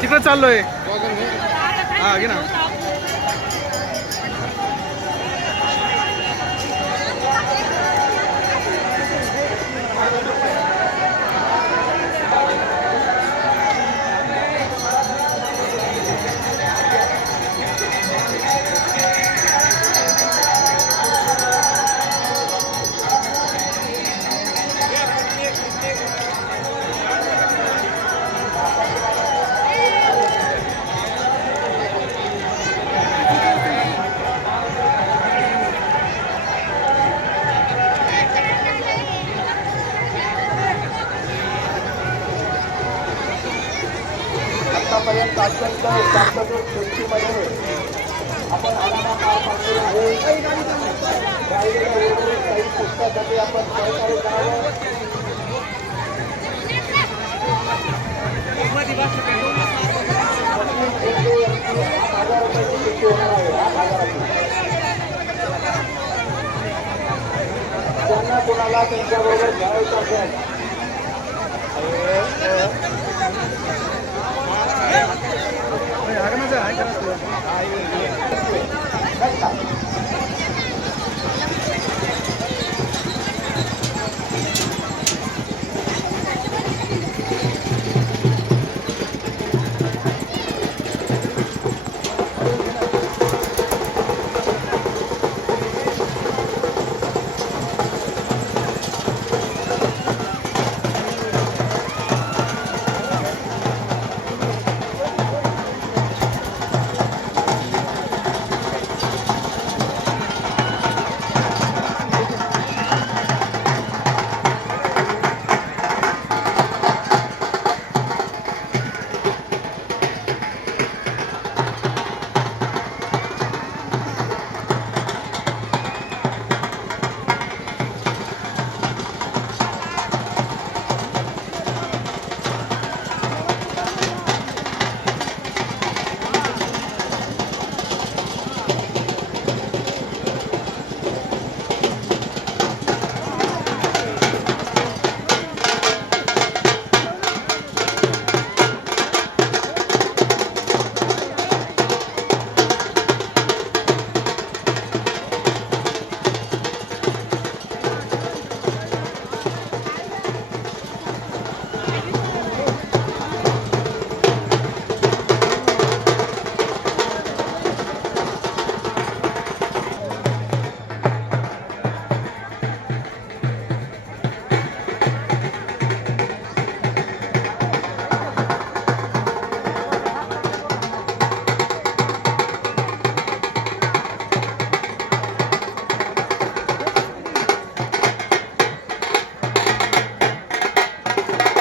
तिकडे चाललोय हा घे ना. आतापर्यंत अत्यंत शांततेत सृष्टीमध्ये आपण आरामात पार पाडलेला आहे. राहिलेल्या उर्वरित काही पुस्तकासाठी आपण सहकार्य करावं. ₹8,000ची सुट्टी होणार आहे. 8,000ची ज्यांना कोणाला त्यांच्याबरोबर खेळायचं असेल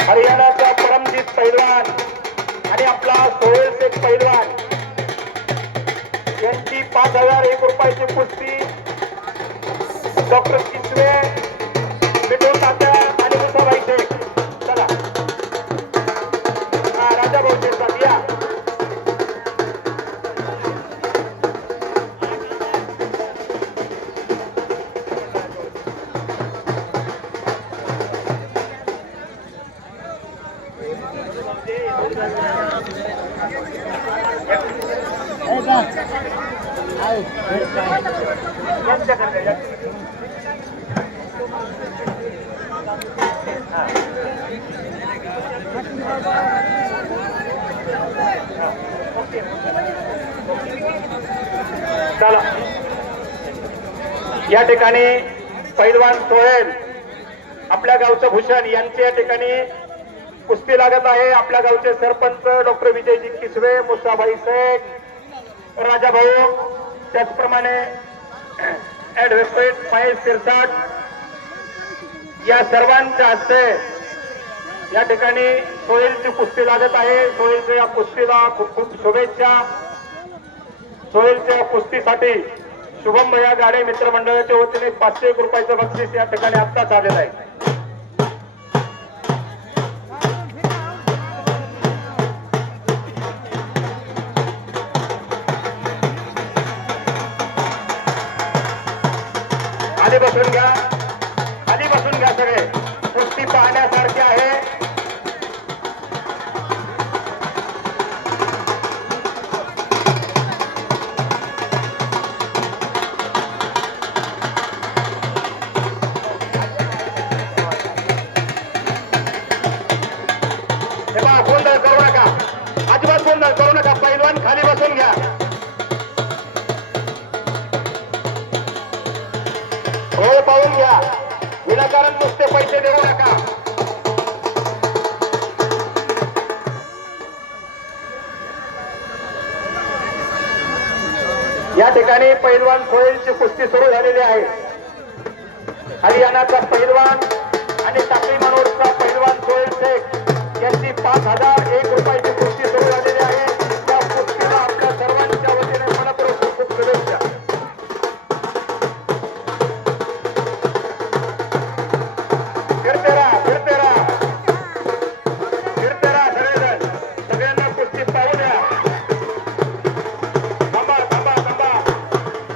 हरियाणाचा परमजीत पैलवान आणि आपला सोहेल शेख पैलवान यांची ₹5,001 कुस्ती डॉक्टर किसवे, मिठू तात्या आणि मुसाबाई शेख. चला राजा भाऊ शेख या. चला या ठिकाणी पैलवान सोहेल आपल्या गावचं भूषण यांचे या ठिकाणी कुस्ती लागत आहे. आपल्या गावचे सरपंच डॉक्टर विजयजी किसवे, मुसाबाई शेख, राजा भाऊ, त्याचप्रमाणे ऍडव्होकेट महेश सिरसाट या सर्वांच्या हस्ते या ठिकाणी सोहेलची कुस्ती लागत आहे. सोहेलच्या या कुस्तीला खूप खूप शुभेच्छा. सोहेलच्या कुस्तीसाठी शुभम भैया गाडे मित्रमंडळाच्या वतीने ₹501 बक्षीस या ठिकाणी आत्ताच आलेलं आहे. खाली बसून घ्या, खाली बसून घ्या. सगळे कुस्ती पाहण्यासारखे आहे. हे पहा, गोंधळ करू नका, अजिबात गोंधळ करू नका. पैलवान खाली बसून घ्या. वेळ पाहून घ्या. विनाकारण नुसते पैसे देऊ नका. या ठिकाणी पैलवान सोहेलची कुस्ती सुरू झालेली आहे. हरियाणाचा पैलवान आणि टाकळी मनोरचा पैलवान सोहेल शेख यांची 5,001 रुपयाची कुस्ती सुरू झालेली आहे. या कुस्तीला आपल्या सर्वांच्या वतीने मनपूर्वक खूप शुभेच्छा. फिरते राहा, फिरते राहा, फिरते राहा सगळेजण. सगळ्यांना कुस्ती पाहू द्या. थांबा थांबा थांबा,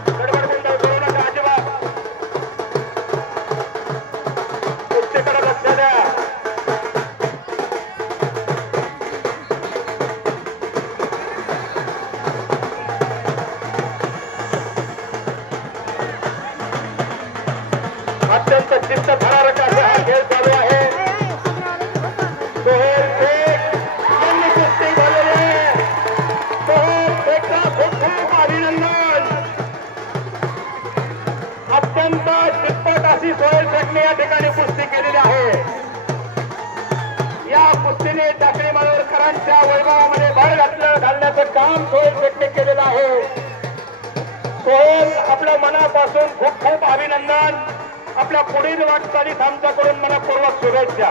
गडबड गोंधळ करू नका अजिबात. कुस्तीकडे लक्ष द्या. अत्यंत चित्त थरारक असा हा खेळ चालू आहे. सोहेल शेख यांनी कुस्ती झालेली आहे. सोहेल शेखला खूप खूप अभिनंदन. अत्यंत चितपट अशी सोहेल शेखने या ठिकाणी कुस्ती केलेली आहे. या कुस्तीने टाकळी मालवणकरांच्या वैभवामध्ये भर घालण्याचं काम सोहेल शेखने केलेलं आहे. सोहेल, आपल्या मनापासून खूप खूप अभिनंदन. आपल्या पुढील वाटचालीस आमच्याकडून मनपूर्वक शुभेच्छा.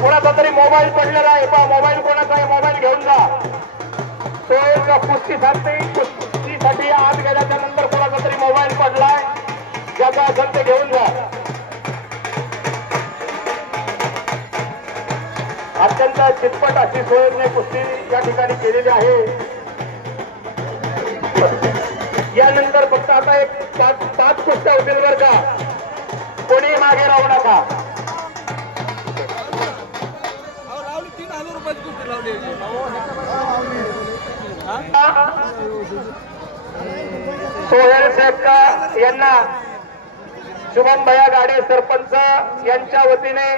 कोणाचा तरी मोबाईल पडलेला आहे, पहा मोबाईल कोणाचा आहे, मोबाईल घेऊन जा. सोहेलच्या कुस्तीसाठी आत गेल्याच्या नंतर कोणाचा तरी मोबाईल पडलाय, ज्याचा असेल ते घेऊन जा. अत्यंत चितपट अशी सोहेलने कुस्ती या ठिकाणी केलेली आहे. यानंतर फक्त आता एक पाच कुस्त्या होतील बरं का, कोणी मागे राहू नका. लावली 3,000 रुपयाची कुस्ती लावली. सोहेल शेख यांना शुभम भैया गाडे सरपंच यांच्या वतीने,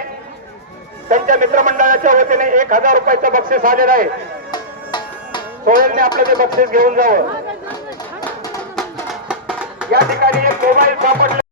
त्यांच्या मित्रमंडळाच्या वतीने 1,000 रुपयाचं बक्षीस आलेलं आहे. सोहेलने आपलं ते बक्षीस घेऊन जावं. या ठिकाणी एक मोबाईल सापडला.